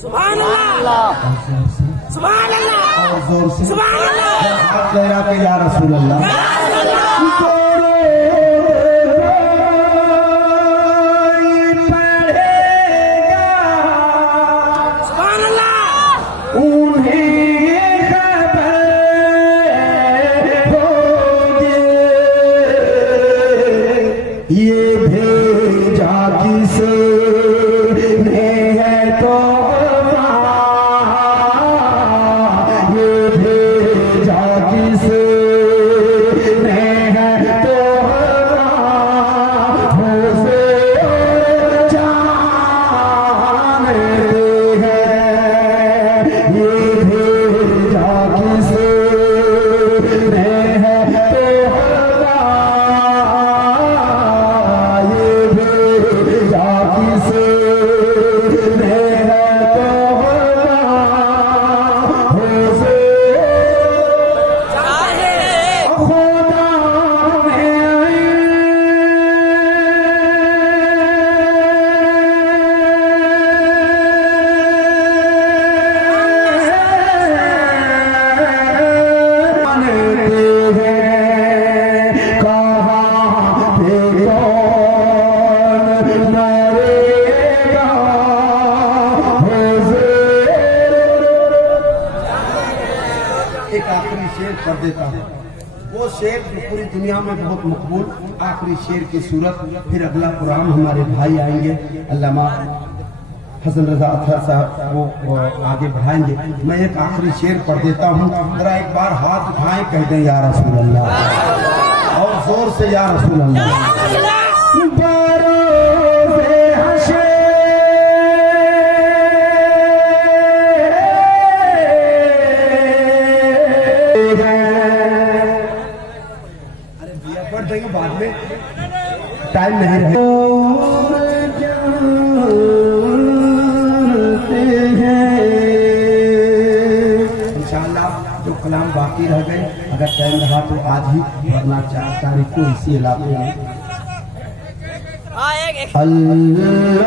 सुभान अल्लाह, सुभान अल्लाह, और जोर से सुभान अल्लाह, हाथ लहरा के या रसूल अल्लाह। सुभान अल्लाह, उन्हें खबर होगी ये भेजा किसे ने है तो ये भेजा किसे ने है तो से जानते हैं ये भेजा किसे ने है तो ये भेजा किसे ने है तो से खुदा एक आखिरी शेर कर देता हूँ, वो शेर जो पूरी दुनिया में बहुत मकबूल, आखिरी शेर की सूरत। फिर अगला कुरान हमारे भाई आएंगे, अल्लामा हसन रजा अतहर साहब वो आगे बढ़ाएंगे। मैं एक आखिरी शेर पढ़ देता हूँ, जरा एक बार हाथ उठाएं, कह दें या रसूल अल्लाह, और जोर से या रसूल अल्लाह। देंगे बाद में, टाइम नहीं रहे। इंशाअल्लाह जो कलाम बाकी रह गए, अगर टाइम रहा तो आज ही, वरना 4 तारीख को इसी इलाके में। अल्लाह